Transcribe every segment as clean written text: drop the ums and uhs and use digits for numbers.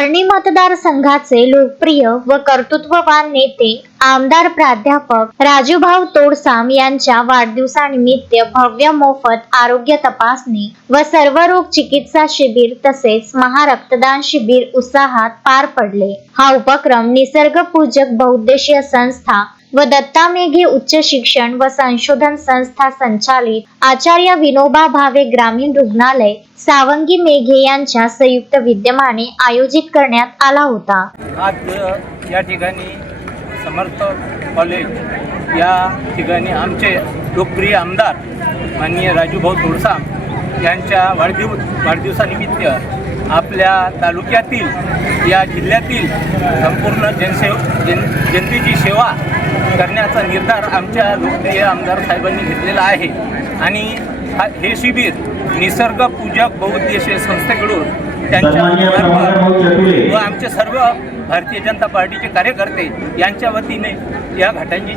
आर्णी मतदारसंघाचे लोकप्रिय व कर्तृत्ववान नेते आमदार प्राध्यापक राजूभाऊ तोडसाम यांच्या वाढदिवसानिमित्त भव्य मोफत आरोग्य तपासणी व सर्वरोग चिकित्सा शिबिर तसेच महारक्तदान शिबिर उत्साहात पार पडले। हा उपक्रम निसर्ग पूजक बहुउद्देशीय संस्था व दत्ता मेघे उच्च शिक्षण व संशोधन संस्था संचालित आचार्य विनोबा भावे ग्रामीण रुग्णालय सावंगी मेघे यांच्या संयुक्त विद्यमाने आयोजित करण्यात आला होता। आज या ठिकाणी समर्थ कॉलेज या ठिकाणी आमचे लोकप्रिय आमदार माननीय राजूभाऊ तोडसाम यांच्या वाढदिवसानिमित्त आपल्या तालुक्यातील या जिल्ह्यातील संपूर्ण जनतेची सेवा करण्याचा निर्धार आमच्या लोकप्रिय आमदार साहेबांनी घेतलेला आहे आणि हे शिबिर निसर्ग पूजक बहुउद्देशीय संस्थेकडून त्यांच्या व आमचे सर्व भारतीय जनता पार्टीचे कार्यकर्ते यांच्या वतीने या घाटांची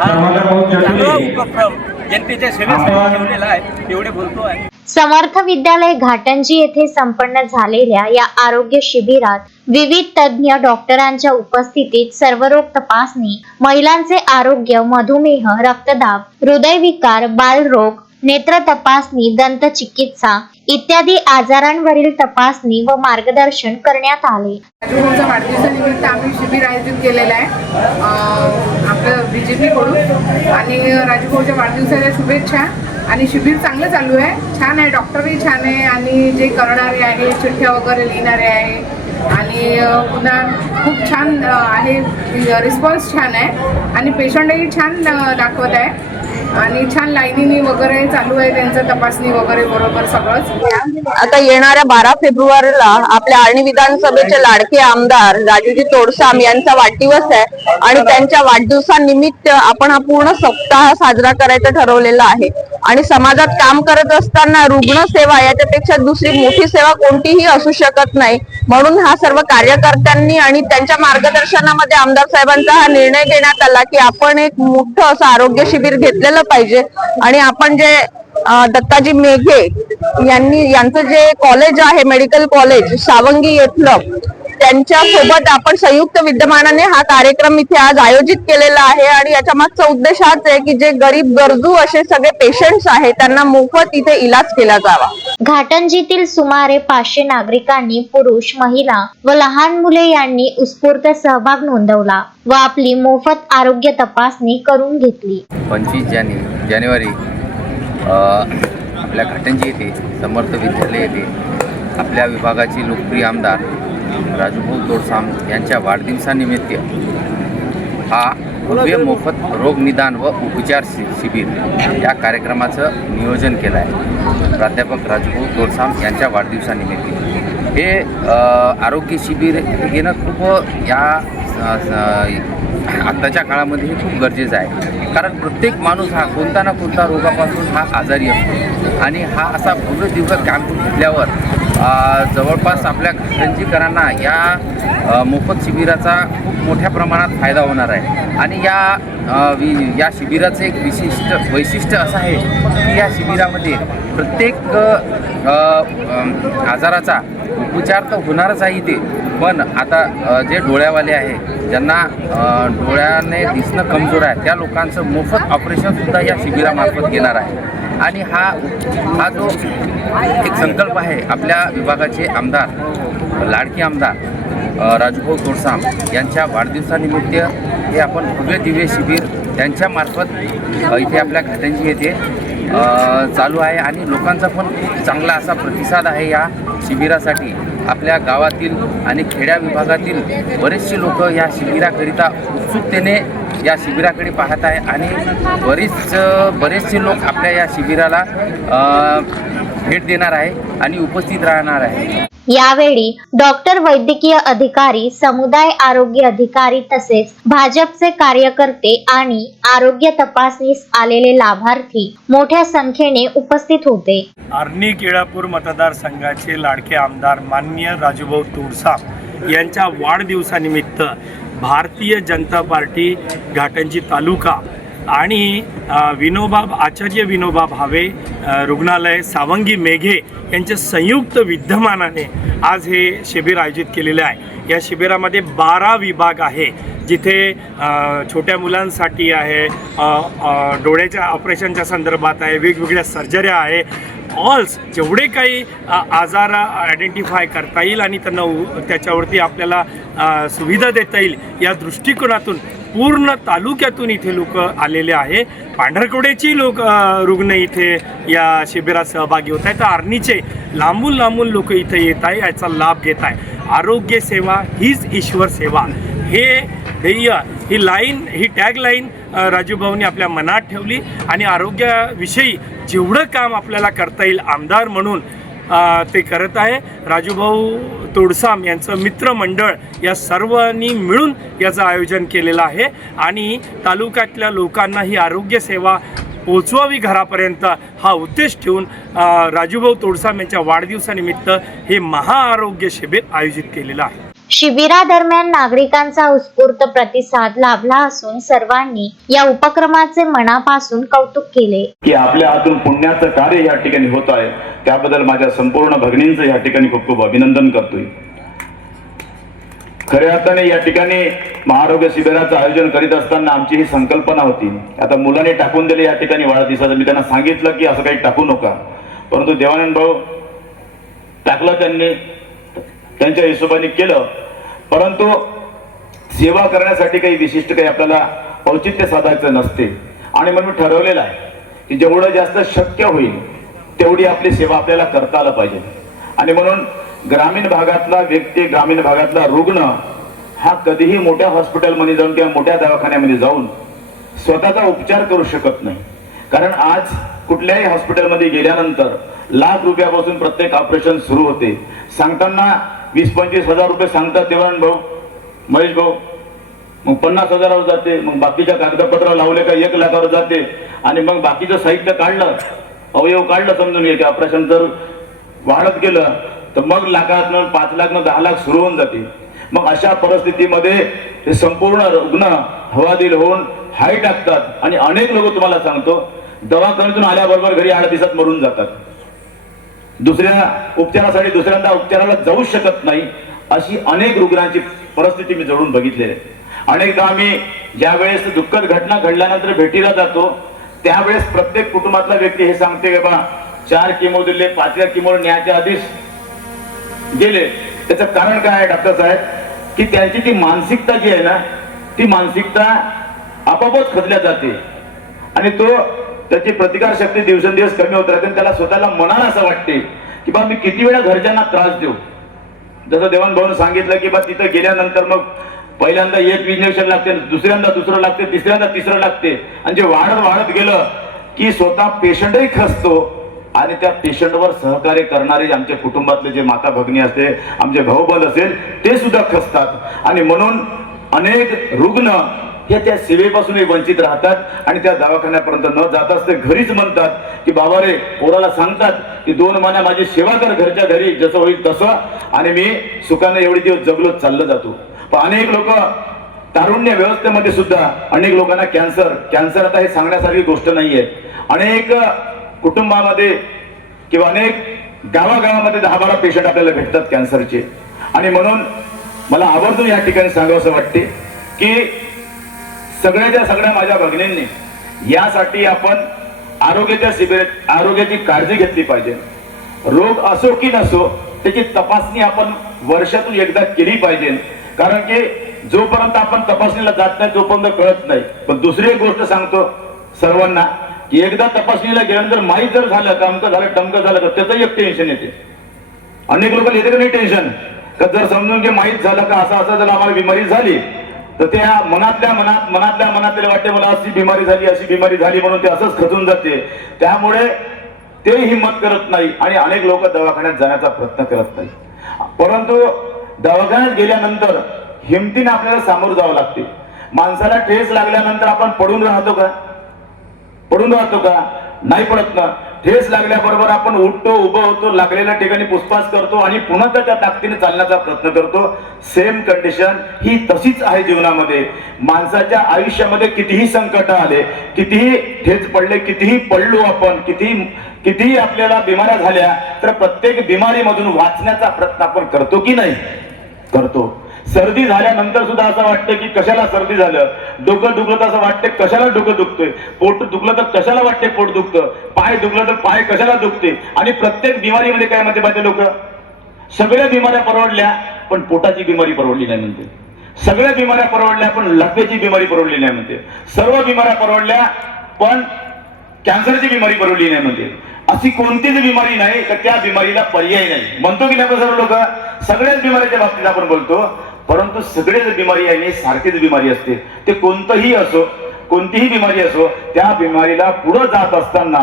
हा उपक्रम जनतेच्या सेवेसाठी ठेवलेला आहे एवढे बोलतो आहे। समर्थ विद्यालय घाटंजी येथे संपन्न झालेल्या या आरोग्य शिबिरात विविध तज्ञ डॉक्टरांच्या उपस्थितीत सर्वरोग तपासणी, महिलांचे आरोग्य, मधुमेह, रक्तदाब, हृदयविकार, बालरोग, नेत्र तपासणी, दंत चिकित्सा इत्यादी आजारांवरील तपासणी व मार्गदर्शन करण्यात आले। राजूभाऊच्या वाढदिवसानिमित्त आम्ही शिबिर आयोजित केलेलं आहे आपलं बीजेपी कडून आणि राजूभाऊच्या वाढदिवसाच्या शुभेच्छा। आणि शिबिर चांगलं चालू आहे, छान आहे, डॉक्टरही छान आहे आणि जे करणारे आहे चिठ्ठ्या वगैरे लिहिणारे आहे आणि पुन्हा खूप छान आहे, रिस्पॉन्स छान आहे आणि पेशंटही छान दाखवत आहे आणि छान लाईनीनी वगैरे चालू आहे त्यांचं तपासणी वगैरे बरोबर सगळंच। आता येणाऱ्या 12 फेब्रुवारीला आपल्या आर्णी विधानसभेचे लाडके आमदार राजूजी तोडसाम यांचा वाढदिवस आहे आणि त्यांच्या वाढदिवसानिमित्त आपण हा पूर्ण सप्ताह साजरा करायचा ठरवलेला आहे आणि समाजात काम करत असताना रुग्ण सेवा याच्यापेक्षा दुसरी मोठी सेवा कोणतीही असू शकत नाही, म्हणून हा सर्व कार्यकर्त्यांनी आणि त्यांच्या मार्गदर्शनामध्ये आमदार साहेबांचा हा निर्णय घेण्यात आला की आपण एक मोठं असं आरोग्य शिबिर घेतलेलं पाहिजे आणि आपण जे दत्ताजी मेघे यांचं जे कॉलेज आहे मेडिकल कॉलेज सावंगी येथलं त्यांच्या सोबत आपण संयुक्त विद्यमानाने हा कार्यक्रम इथे आज आयोजित केलेला आहे आणि याच्या मागचा उद्देश हाच आहे की जे गरीब गरजू असे सगळे पेशंट्स आहेत त्यांना मोफत इथे इलाज केला जावा। घाटंजीतील सुमारे 500 नागरिकांनी पुरुष, महिला व लहान मुले यांनी उत्स्फूर्त सहभाग नोंदवला व आपली मोफत आरोग्य तपासणी करून घेतली। 25 जानेवारी आपल्या घाटंजी येथे समर्थ विद्यालय येथे आपल्या विभागाचे लोकप्रिय आमदार राजूभाऊ तोडसाम यांच्या वाढदिवसानिमित्त हा भव्य मोफत रोग निदान व उपचार शिबिर या कार्यक्रमाचं नियोजन केलं आहे। प्राध्यापक राजूभाऊ तोडसाम यांच्या वाढदिवसानिमित्त हे आरोग्य शिबिर घेणं खूप या आत्ताच्या काळामध्ये खूप गरजेचं आहे, कारण प्रत्येक माणूस हा कोणता ना कोणता रोगापासून हा आजारी असतो आणि हा असा भव्य दिवस कॅम्प घेतल्यावर जवळपास आपल्या घाटंजीकरांना या मोफत शिबिराचा खूप मोठ्या प्रमाणात फायदा होणार आहे आणि या शिबिराचं एक विशिष्ट वैशिष्ट्य असं आहे की या शिबिरामध्ये प्रत्येक आजाराचा उपचार तर होणारच आहे इथे, पण आता जे डोळ्यावाले आहे ज्यांना डोळ्याने दिसणं कमजोर आहे त्या लोकांचं मोफत ऑपरेशनसुद्धा या शिबिरामार्फत घेणार आहे आणि हा जो एक संकल्प आहे आपल्या विभागाचे आमदार लाडके आमदार राजूभाऊ तोडसाम यांच्या वाढदिवसानिमित्त हे आपण भव्य दिव्य शिबिर त्यांच्यामार्फत इथे आपल्या घाटंजी येथे चालू आहे आणि लोकांचा पण चांगला असा प्रतिसाद आहे या शिबिरासाठी। आपल्या गावातील आणि खेड्या विभागातील बरेचसे लोक या शिबिराकरिता उत्सुकतेने या शिबिराकडे पाहत आहे आणि बरेचसे लोक आपल्या या शिबिराला भेट देणार आहे आणि उपस्थित राहणार आहे। यावेळी डॉक्टर, वैद्यकीय अधिकारी, समुदाय आरोग्य अधिकारी तसेच भाजपचे कार्यकर्ते आणि आरोग्य तपासणीस आलेले लाभार्थी मोठ्या संख्येने उपस्थित होते। आर्णी केळापूर मतदारसंघाचे लाडके आमदार माननीय राजूभाऊ तोडसाम यांच्या वाढदिवसानिमित्त भारतीय जनता पार्टी घाटंजी तालुका आणि आचार्य विनोबा भावे रुग्णालय सावंगी मेघे यांच्या संयुक्त विद्यमानाने आज हे शिबिर आयोजित केलेले आहे. या शिबिरामध्ये 12 विभाग आहे, जिथे छोट्या मुलांसाठी आहे, डोळ्याच्या ऑपरेशनच्या संदर्भात आहे, वेगवेगळ्या सर्जऱ्या आहे, ऑल्स जेवढे काही आजार आयडेंटिफाय करता येईल आणि त्यांना त्याच्यावरती आपल्याला सुविधा देता येईल या दृष्टिकोनातून पूर्ण तालुक्यातून इथे लोक आलेले आहे. पांढरकवड्याची रुग्ण इथे या शिबिरात सहभागी होत आहेत. तर आर्नीचे लांबून लांबून लोक इथे येत आहे, याचा लाभ घेत आहे. आरोग्य सेवा हीच ईश्वर सेवा, हे ध्येय, ही लाईन, ही टॅगलाईन राजूभाऊंनी आपल्या मनात ठेवली आणि आरोग्याविषयी जेवढं काम आपल्याला करता येईल आमदार म्हणून ते करत आहे. राजूभाऊ तोडसाम यांचं मित्रमंडळ या सर्वांनी मिळून याचं आयोजन केलेलं आहे आणि तालुक्यातल्या लोकांना ही आरोग्य सेवा पोचवावी घरापर्यंत हा उद्देश ठेवून राजूभाऊ तोडसाम यांच्या वाढदिवसानिमित्त हे महाआरोग्य शिबिर आयोजित केलेलं आहे. शिबिरादरम्यान नागरिकांचा उत्स्फूर्त प्रतिसाद लाभला असून सर्वांनी या उपक्रमाचे मनापासून कौतुक केले. की आपल्या हातून पुण्याचं कार्य या ठिकाणी होत आहे, त्याबद्दल माझ्या संपूर्ण भगिनींचं या ठिकाणी खूप खूप अभिनंदन करतोय. खऱ्या अर्थाने या ठिकाणी महाआरोग्य शिबिराचं आयोजन करीत असताना आमची ही संकल्पना होती. आता मुलांनी टाकून दिले या ठिकाणी वाढदिवसाचं, मी त्यांना सांगितलं की असं काही टाकू नका, परंतु देवानंद भाऊ टाकलं, त्यांनी त्यांच्या हिशोबाने केलं. परंतु सेवा करण्यासाठी काही विशिष्ट काही आपल्याला औचित्य साधायचं नसते आणि म्हणून मी ठरवलेलं आहे की जेवढं जास्त शक्य होईल तेवढी आपली सेवा आपल्याला करता आलं पाहिजे. आणि म्हणून ग्रामीण भागातला व्यक्ती, ग्रामीण भागातला रुग्ण हा कधीही मोठ्या हॉस्पिटलमध्ये जाऊन किंवा मोठ्या दवाखान्यामध्ये जाऊन स्वतःचा उपचार करू शकत नाही. कारण आज कुठल्याही हॉस्पिटलमध्ये गेल्यानंतर लाख रुपयापासून प्रत्येक ऑपरेशन सुरू होते. सांगताना 20-25 हजार रुपये सांगतात देवानंद भाऊ, महेश भाऊ, मग 50 हजारावर जाते, मग बाकीच्या कागदपत्र लावले का 1 लाखावर जाते आणि मग बाकीचं साहित्य काढलं, अवयव काढलं, समजून घे की ऑपरेशन जर वाढत गेलं तर मग लाखातनं 5 लाख 10 लाख सुरू होऊन जाते. मग अशा परिस्थितीमध्ये हे संपूर्ण रुग्ण हवादिल होऊन हाय टाकतात आणि अनेक लोक तुम्हाला सांगतो दवाखान्यातून आल्याबरोबर घरी 8 दिवसात मरून जातात. दुसऱ्या उपचारासाठी दुसऱ्यांदा उपचाराला जाऊ शकत नाही. अशी अनेक रुग्णांची परिस्थिती मी जवळून बघितलेली आहे. अनेकदा आम्ही ज्यावेळेस दुःखद घटना घडल्यानंतर भेटीला जातो त्यावेळेस प्रत्येक कुटुंबातला व्यक्ती हे सांगते की बा 4 किमो दिले, 5व्या किमो न्यायच्या आधीच गेले. त्याचं कारण काय आहे डॉक्टर साहेब, की त्यांची ती मानसिकता जी आहे ना, ती मानसिकता आपोआपच खचल्या जाते आणि त्याची प्रतिकार शक्ती दिवसेंदिवस कमी होत राहते. त्याला स्वतःला मनाला असं वाटते की बा मी किती वेळा घरच्यांना त्रास देऊ. जसं देवान भाऊन सांगितलं की बा तिथं गेल्यानंतर मग पहिल्यांदा 1 इंजेक्शन लागते, दुसऱ्यांदा दुसरं लागते, तिसऱ्यांदा तिसरं लागते आणि जे वाढत वाढत गेलं की स्वतः पेशंटही खचतो आणि त्या पेशंटवर सहकार्य करणारे आमच्या कुटुंबातले जे माता भगिनी असते, आमचे भाऊबंद असेल, ते सुद्धा खचतात आणि म्हणून अनेक रुग्ण हे त्या सेवेपासूनही वंचित राहतात आणि त्या दवाखान्यापर्यंत न जाताच ते घरीच म्हणतात की बाबा रे, पोराला सांगतात की 2 महिना माझी सेवा कर घरच्या घरी, जसं होईल तसं, आणि मी सुखाने एवढे दिवस जगलो चाललं जातो. पण अनेक लोक तारुण्य व्यवस्थेमध्ये सुद्धा अनेक लोकांना कॅन्सर आता हे सांगण्यासारखी गोष्ट नाहीये. अनेक कुटुंबामध्ये किंवा अनेक गावागावामध्ये 10-12 पेशंट आपल्याला भेटतात कॅन्सरचे. आणि म्हणून मला आवर्जून या ठिकाणी सांगावंसं वाटते की सगळ्याच्या सगळ्या माझ्या भगिनींनी यासाठी आपण आरोग्याची काळजी घेतली पाहिजे. रोग असो की नसो त्याची तपासणी आपण वर्षातून एकदा केली पाहिजे. कारण की जोपर्यंत आपण तपासणीला जात नाही तोपर्यंत कळत नाही. पण दुसरी एक गोष्ट सांगतो सर्वांना की एकदा तपासणीला गेल्यानंतर माहीत जर झालं, कामकं झालं, टमकं झालं, तर त्याचं एक टेन्शन येते. अनेक लोकांना येते का नाही टेन्शन, तर जर समजून की माहीत झालं का असं जर आम्हाला बिमारी झाली तर त्या मनातल्या मनातले वाटते मला अशी बिमारी झाली, अशी बिमारी झाली म्हणून ते असंच खचून जाते. त्यामुळे ते हिंमत करत नाही आणि अनेक लोक दवाखान्यात जाण्याचा प्रयत्न करत नाही. परंतु दवाखान्यात गेल्यानंतर हिमतीने आपल्याला सामोरं जावं लागते. माणसाला ठेच लागल्यानंतर आपण पडून राहतो का? नाही पडत ना. ठेस लागल्याबरोबर आपण उठतो, उभं होतो, लागलेल्या ठिकाणी पुष्पास करतो आणि पुन्हा त्या ताकदीने चालण्याचा प्रयत्न करतो. सेम कंडिशन ही तशीच आहे जीवनामध्ये. माणसाच्या आयुष्यामध्ये कितीही संकट आले, कितीही ठेच पडले, कितीही पडलो आपण, कितीही आपल्याला बिमाऱ्या झाल्या, तर प्रत्येक बिमारीमधून वाचण्याचा प्रयत्न आपण करतो की नाही? करतो. सर्दी झाल्यानंतर सुद्धा असं वाटतं की कशाला सर्दी झालं, डोकं दुखलं तर असं वाटतं कशाला डोकं दुखतंय, पोट दुखलं तर कशाला वाटते पोट दुखतं, पाय दुखलं तर पाय कशाला दुखते. आणि प्रत्येक बिमारीमध्ये काय म्हणते माहिती लोक, सगळ्या बिमाऱ्या परवडल्या पण पोटाची बिमारी परवडली नाही म्हणते. सगळ्या बिमाऱ्या परवडल्या पण लकवेची बिमारी परवडली नाही म्हणते. सर्व बिमाऱ्या परवडल्या पण कॅन्सरची बिमारी परवडली नाही म्हणते. अशी कोणतीच बिमारी नाही तर त्या बिमारीला पर्याय नाही म्हणतो की नाही सर्व लोक. सगळ्याच बिमारीच्या बाबतीत आपण बोलतो, परंतु सगळेच बिमारी आहे नाही सारखीच बिमारी असते. ते कोणतंही असो, कोणतीही बिमारी असो, त्या बिमारीला पुढे जात असताना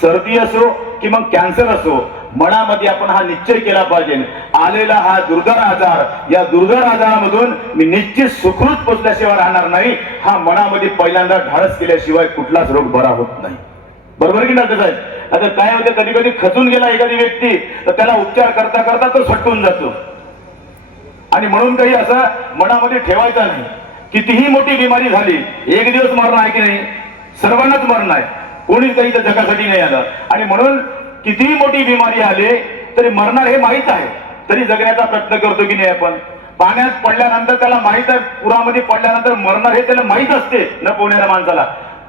सर्दी असो की मग कॅन्सर असो, मनामध्ये आपण हा निश्चय केला पाहिजे, आलेला हा दुर्धर आजार, या दुर्धर आजारामधून मी निश्चित सुखरूप पोचल्याशिवाय राहणार नाही. हा मनामध्ये पहिल्यांदा धाडस केल्याशिवाय कुठलाच रोग बरा होत नाही. बरोबर की नाही साहेब? आता काय होते, कधी कधी खचून गेला एखादी व्यक्ती तर त्याला उपचार करता करता तो सटकून जातो. आणि म्हणून काही असं मनामध्ये ठेवायचं नाही. कितीही मोठी बिमारी झाली, एक दिवस मरण आहे की नाही? सर्वांनाच मरण आहे, कोणीच काही तर जगासाठी नाही आलं. आणि म्हणून कितीही मोठी बिमारी आली तरी मरणार हे माहीत आहे, तरी जगण्याचा प्रयत्न करतो की नाही आपण? पाण्यात पडल्यानंतर त्याला माहित आहे, पुरामध्ये पडल्यानंतर मरणार हे त्याला माहित असते न पोहणाऱ्या माणसाला,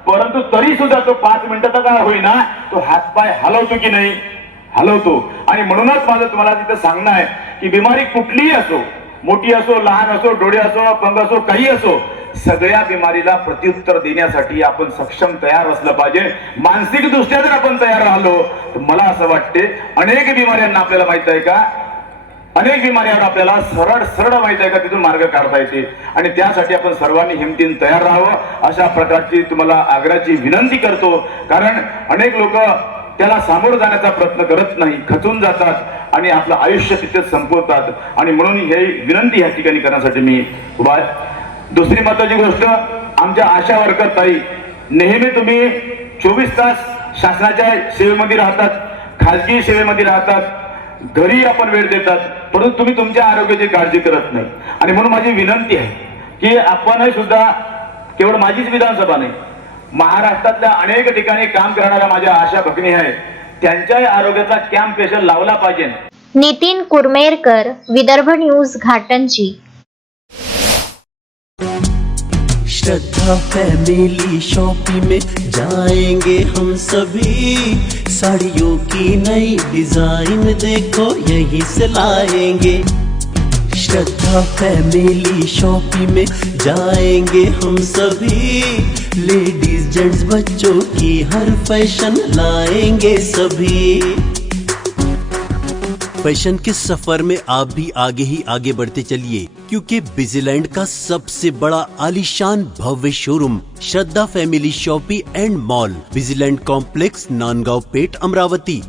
परंतु तरी सुद्धा तो 5 मिनिटाचा का होईना तो हातपाय हलवतो की नाही? हलवतो. आणि म्हणूनच माझं तुम्हाला तिथं सांगणं आहे की बिमारी कुठलीही असो, मोठी असो, लहान असो, डोळे असो, अपंग असो, काही असो, सगळ्या बिमारीला प्रत्युत्तर देण्यासाठी आपण सक्षम तयार असलं पाहिजे. मानसिक दृष्ट्या जर आपण तयार राहिलो तर मला असं वाटते अनेक बिमाऱ्यांना आपल्याला माहित आहे का, अनेक बिमाऱ्यावर आपल्याला सरळ सरळ माहित आहे का तिथून मार्ग काढता येते. आणि त्यासाठी आपण सर्वांनी हिमतीने तयार राहावं अशा प्रकारची तुम्हाला आग्रहाची विनंती करतो. कारण अनेक लोक त्याला सामोरं जाण्याचा प्रयत्न करत नाही, खचून जातात आणि आपलं आयुष्य तिथे संपवतात. आणि म्हणून हे विनंती या ठिकाणी करण्यासाठी मी उभा आहे. दुसरी महत्वाची गोष्ट, आमच्या आशा वर्कर ताई, नेहमी तुम्ही 24 तास शासनाच्या सेवेमध्ये राहतात, खाजगी सेवेमध्ये राहतात, घरी आपण वेळ देतात, परंतु तुम्ही तुमच्या आरोग्याची काळजी करत नाही. आणि म्हणून माझी विनंती आहे की आपणही सुद्धा, केवळ माझीच विधानसभा नाही, महाराष्ट्रातल्या अनेक ठिकाणी काम करणाऱ्या माझ्या आशा भगिनी आहेत, त्यांच्याही आरोग्याचा कॅम्प पेशल लावला पाहिजे. नितीन कुरमेरकर, विदर्भ न्यूज, घाटंजी. श्रद्धा फैमिली शॉपिंग में जाएंगे हम सभी, साड़ियों की नई डिजाइन देखो यहीं से लाएंगे. श्रद्धा फैमिली शॉपिंग में जाएंगे हम सभी, लेडीज जेंट्स बच्चों की हर फैशन लाएंगे सभी. फैशन के सफर में आप भी आगे ही आगे बढ़ते चलिए, क्योंकि बिजीलैंड का सबसे बड़ा आलीशान भव्य showroom Shraddha family shopping and mall, Bijiland complex, Nandgaon Peth, Amravati.